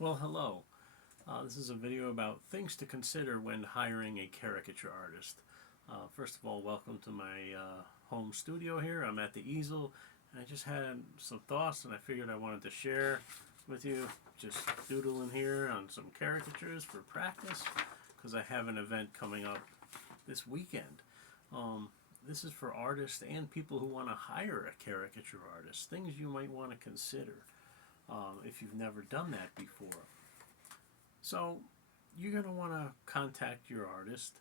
Well, hello. This is a video about things to consider when hiring a caricature artist. First of all, welcome to my home studio here. I'm at the easel, and I just had some thoughts, and I figured I wanted to share with you. Just doodling here on some caricatures for practice, because I have an event coming up this weekend. This is for artists and people who want to hire a caricature artist. Things you might want to consider if you've never done that before. So you're going to want to contact your artist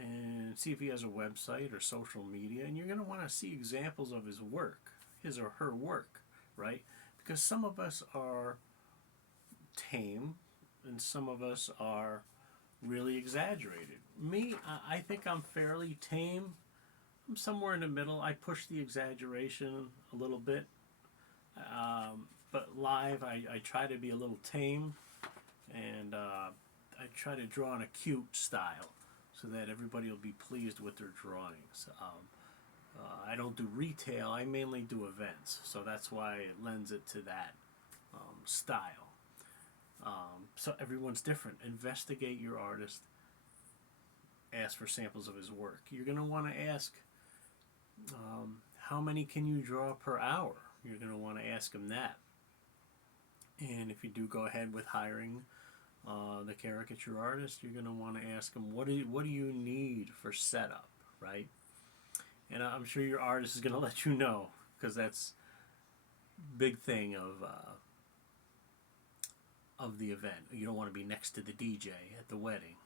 and see if he has a website or social media, and you're going to want to see examples of his work, his or her work, right? Because some of us are tame and some of us are really exaggerated. Me, I think I'm fairly tame. I'm somewhere in the middle. I push the exaggeration a little bit. But live, I try to be a little tame, and I try to draw in a cute style so that everybody will be pleased with their drawings. I don't do retail, I mainly do events, so that's why it lends it to that style. So everyone's different. Investigate your artist, ask for samples of his work. You're going to want to ask how many can you draw per hour? You're going to want to ask him that. And if you do go ahead with hiring the caricature artist, you're going to want to ask them, what do you need for setup, right? And I'm sure your artist is going to let you know, because that's big thing of the event. You don't want to be next to the DJ at the wedding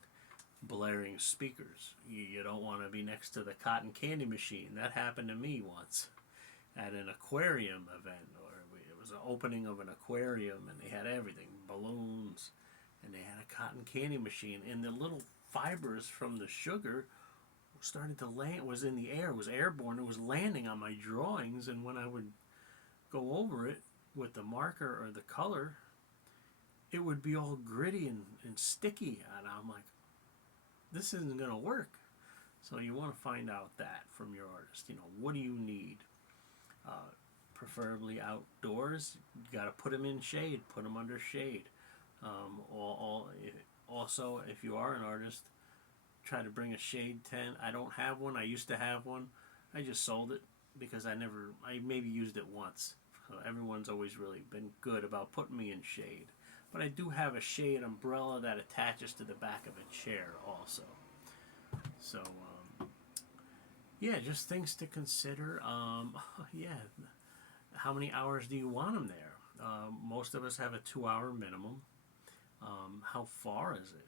blaring speakers. You don't want to be next to the cotton candy machine. That happened to me once at an aquarium event, or it was an opening of an aquarium, and they had everything, balloons, and they had a cotton candy machine, and the little fibers from the sugar started to land, was in the air, was airborne, it was landing on my drawings, and when I would go over it with the marker or the color, it would be all gritty and sticky, and I'm like, this isn't going to work. So you want to find out that from your artist. What do you need? Preferably outdoors. You got to put them in shade, put them under shade. Also, if you are an artist, try to bring a shade tent. I don't have one. I used to have one. I just sold it because I maybe used it once. So everyone's always really been good about putting me in shade. But I do have a shade umbrella that attaches to the back of a chair also. So, yeah, just things to consider. Yeah, how many hours do you want them there? Most of us have a 2-hour minimum. How far is it?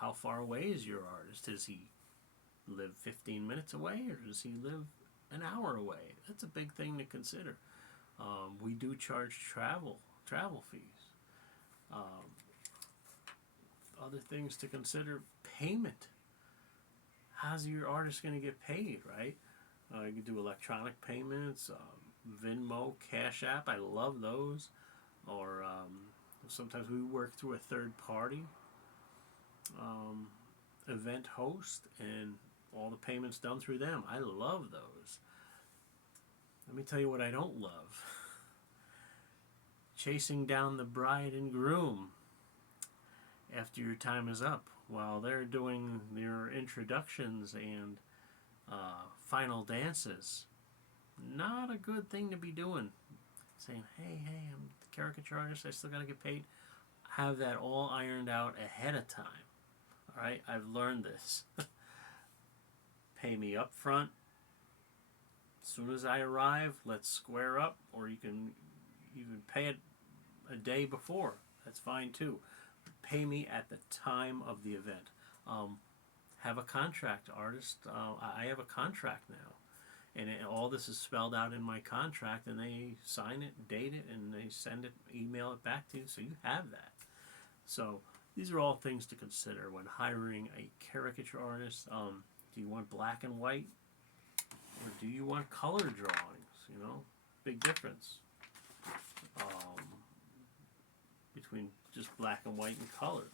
How far away is your artist? Does he live 15 minutes away, or does he live an hour away? That's a big thing to consider. We do charge travel fees. Other things to consider: payment. How's your artist going to get paid, right? You can do electronic payments, Venmo, Cash App. I love those. Or sometimes we work through a third party event host, and all the payments done through them. I love those. Let me tell you what I don't love. Chasing down the bride and groom after your time is up while they're doing their introductions and final dances. Not a good thing to be doing. Saying, hey, I'm the caricature artist, I still got to get paid. Have that all ironed out ahead of time. All right, I've learned this. Pay me up front. As soon as I arrive, let's square up, or you can even pay it a day before. That's fine too. Pay me at the time of the event. Have a contract, artist. I have a contract now, and all this is spelled out in my contract, and they sign it, date it, and they send it, email it back to you, so you have that. So these are all things to consider when hiring a caricature artist. Do you want black and white, or do you want color drawings? Big difference between just black and white and color.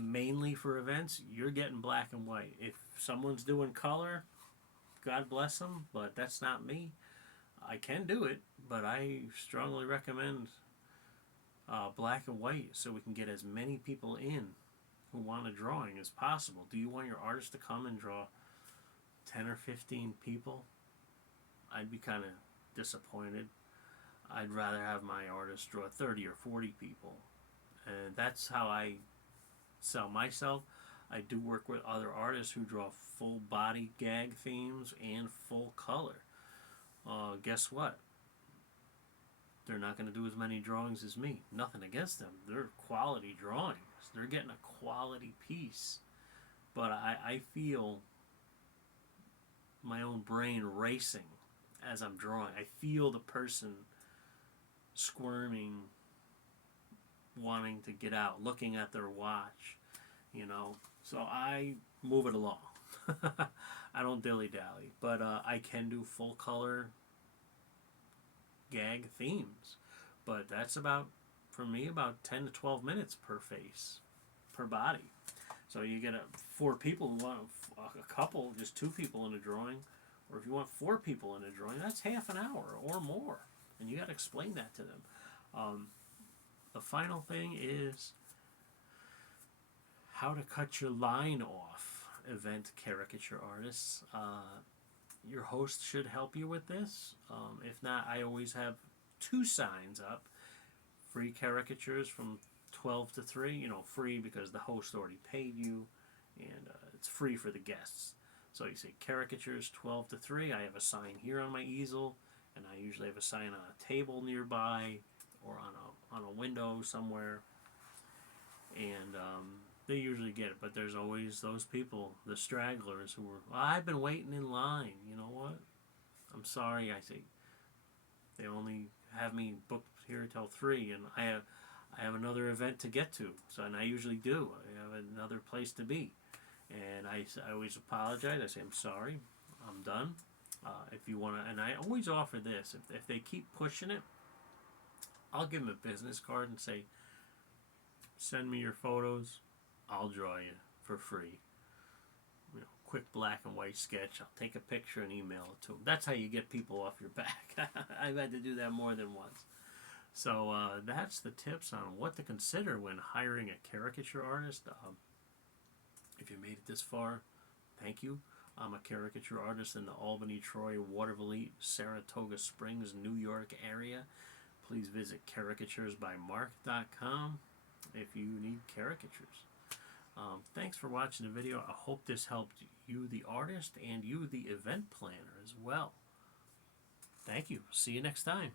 Mainly for events, you're getting black and white. If someone's doing color, God bless them, but that's not me. I can do it, but I strongly recommend black and white so we can get as many people in who want a drawing as possible. Do you want your artist to come and draw 10 or 15 people? I'd be kind of disappointed. I'd rather have my artist draw 30 or 40 people. And that's how I sell myself. I do work with other artists who draw full body gag themes and full color. Guess what? They're not going to do as many drawings as me. Nothing against them. They're quality drawings. They're getting a quality piece. But I feel my own brain racing as I'm drawing. I feel the person squirming, wanting to get out, looking at their watch, you know. So I move it along. I don't dilly-dally. But I can do full color gag themes. But that's about, for me, about 10 to 12 minutes per face, per body. So you get 4 people who want a couple, just 2 people in a drawing. Or if you want 4 people in a drawing, that's half an hour or more. And you got to explain that to them. The final thing is how to cut your line off, event caricature artists. Your host should help you with this. If not, I always have 2 signs up. Free caricatures from 12 to 3. You know, free because the host already paid you, and it's free for the guests. So you say caricatures 12 to 3. I have a sign here on my easel, and I usually have a sign on a table nearby or on a window somewhere. And they usually get it, but there's always those people, the stragglers, who are, well, I've been waiting in line. You know what? I'm sorry. I say they only have me booked here till 3, and I have another event to get to. So, and I usually do. I have another place to be. And I always apologize. I say, I'm sorry. I'm done. If you want to, and I always offer this. If they keep pushing it, I'll give them a business card and say, send me your photos. I'll draw you for free. You know, quick black and white sketch. I'll take a picture and email it to them. That's how you get people off your back. I've had to do that more than once. So that's the tips on what to consider when hiring a caricature artist. If you made it this far, thank you. I'm a caricature artist in the Albany, Troy, Waterville, Saratoga Springs, New York area. Please visit caricaturesbymark.com if you need caricatures. Thanks for watching the video. I hope this helped you, the artist, and you, the event planner, as well. Thank you. See you next time.